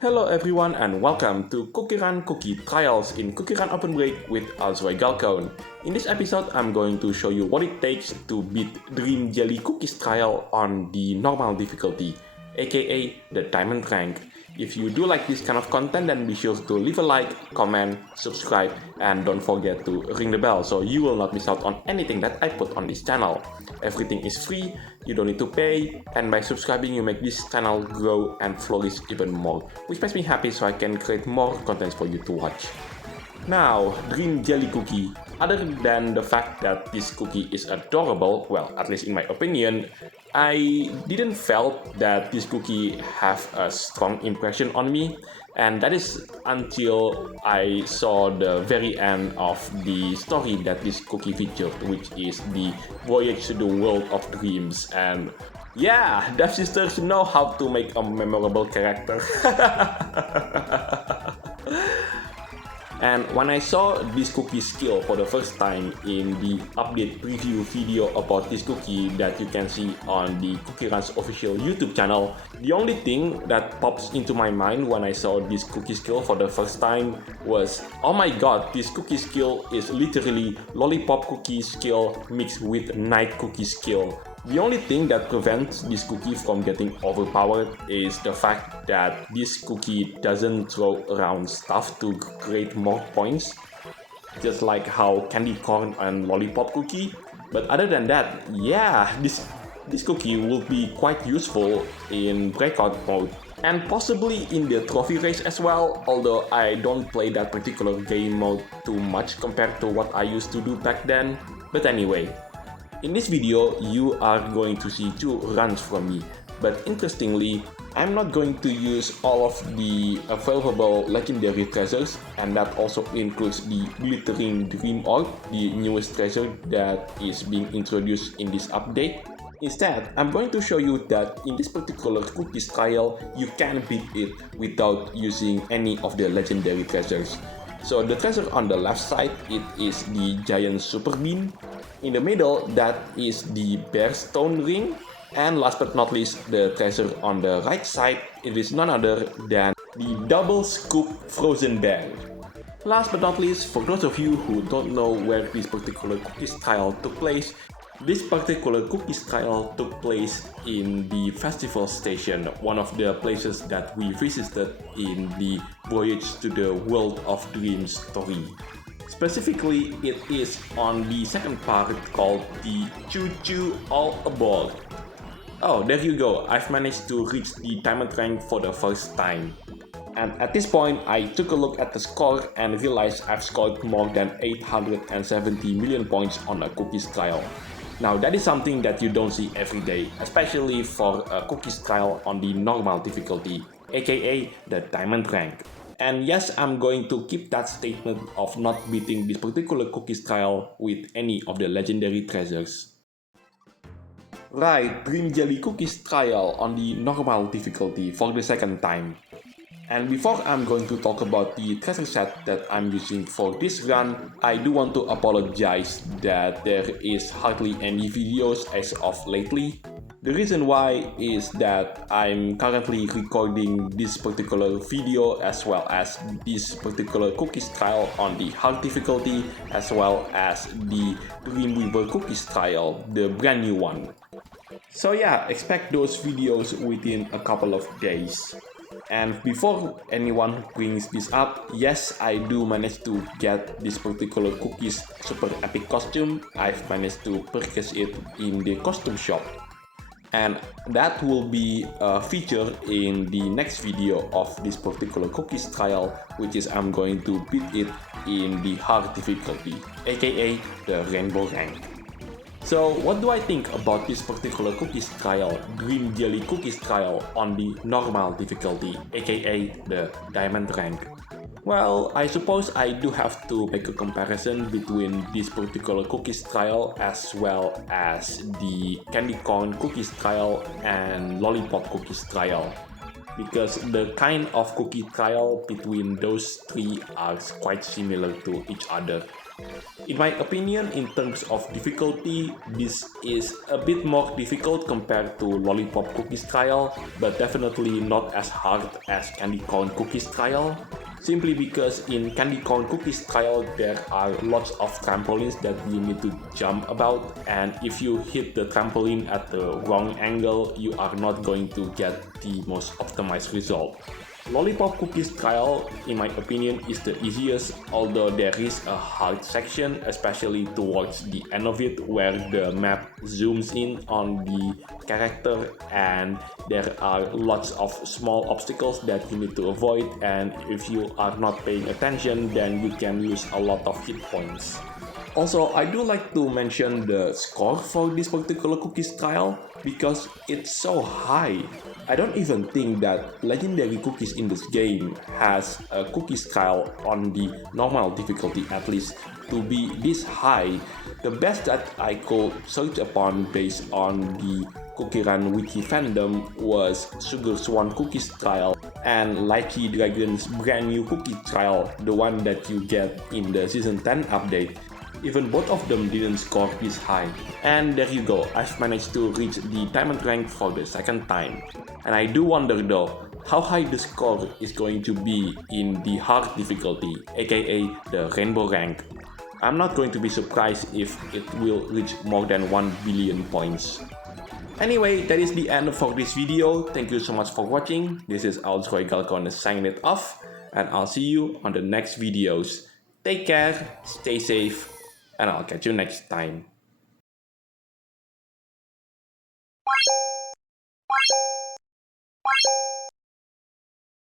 Hello everyone and welcome to CookieRun Cookie Trials in CookieRunOvenBreak with Galcone. In this episode, I'm going to show you what it takes to beat Dreamjellycookie trial on the normal difficulty, aka the Diamondrank. If you do like this kind of content, then be sure to leave a like, comment, subscribe, and don't forget to ring the bell so you will not miss out on anything that I put on this channel. Everything is free, you don't need to pay, and by subscribing you make this channel grow and flourish even more, which makes me happy so I can create more content for you to watch. Now, Dreamjellycookie. Other than the fact that this cookie is adorable, well, at least in my opinion, I didn't felt that this cookie have a strong impression on me, and that is until I saw the very end of the story that this cookie featured, which is the voyage to the world of dreams. And yeah, Devsisters know how to make a memorable character. And when I saw this cookie skill for the first time in the update preview video about this cookie that you can see on the CookieRun's official YouTube channel, the only thing that pops into my mind when I saw this cookie skill for the first time was, oh my god, this cookie skill is literally lollipop cookie skill mixed with night cookie skill. The only thing that prevents this cookie from getting overpowered is the fact that this cookie doesn't throw around stuff to create more points, just like how candy corn and lollipop cookie. But other than that, yeah, this cookie will be quite useful in breakout mode and possibly in the trophy race as well, although I don't play that particular game mode too much compared to what I used to do back then. But anyway, in this video, you are going to see two runs from me, but interestingly, I'm not going to use all of the available legendary treasures, and that also includes the glittering dream orb, the newest treasure that is being introduced in this update. Instead, I'm going to show you that in this particular cookie trial, you can beat it without using any of the legendary treasures. So the treasure on the left side, it is the giant super bean. In the middle, that is the bear stone ring. And last but not least, the treasure on the right side, it is none other than the double scoop frozen bear. Last but not least, for those of you who don't know where this particular cookies trial took place, this particular cookies trial took place in the festival station, one of the places that we visited in the Voyage to the World of Dreams story. Specifically, it is on the second part called the Choo Choo All Aboard. Oh, there you go, I've managed to reach the Diamondrank for the first time. And at this point, I took a look at the score and realized I've scored more than 870 million points on a cookies trial. Now that is something that you don't see every day, especially for a cookies trial on the normal difficulty, aka the Diamondrank. And yes, I'm going to keep that statement of not beating this particular cookies trial with any of the legendary treasures. Right, Dreamjellycookie trial on the normal difficulty for the second time. And before I'm going to talk about the treasure set that I'm using for this run, I do want to apologize that there is hardly any videos as of lately. The reason why is that I'm currently recording this particular video as well as this particular cookies trial on the hard difficulty as well as the Dreamweaver cookies trial, the brand new one. So yeah, expect those videos within a couple of days. And before anyone brings this up, yes, I do manage to get this particular cookies super epic costume. I've managed to purchase it in the costume shop. And that will be featured in the next video of this particular cookies trial, which is I'm going to beat it in the hard difficulty, aka the rainbow rank. So what do I think about this particular cookies trial, Dreamjellycookie trial on the normal difficulty, aka the Diamondrank? Well, I suppose I do have to make a comparison between this particular cookies trial as well as the candy corn cookies trial and lollipop cookies trial, because the kind of cookie trial between those three are quite similar to each other. In my opinion, in terms of difficulty, this is a bit more difficult compared to Lollipop Cookies Trial, but definitely not as hard as Candy Corn Cookies Trial. Simply because in Candy Corn Cookies Trial there are lots of trampolines that you need to jump about, and if you hit the trampoline at the wrong angle, you are not going to get the most optimized result. Lollipop Cookies Trial, in my opinion, is the easiest, although there is a hard section, especially towards the end of it, where the map zooms in on the character and there are lots of small obstacles that you need to avoid, and if you are not paying attention, then you can lose a lot of hit points. Also, I do like to mention the score for this particular cookies trial because it's so high. I don't even think that legendary cookies in this game has a cookies trial on the normal difficulty, at least to be this high. The best that I could search upon based on the CookieRun wiki fandom was Sugar Swan Cookies Trial and Lychee Dragon's brand new cookie trial, the one that you get in the Season 10 update. Even both of them didn't score this high. And there you go, I've managed to reach the Diamondrank for the second time. And I do wonder though, how high the score is going to be in the hard difficulty, aka the Rainbow rank. I'm not going to be surprised if it will reach more than 1 billion points. Anyway, that is the end for this video. Thank you so much for watching. This is Altroy Galcon signing it off, and I'll see you on the next videos. Take care, stay safe, and I'll catch you next time.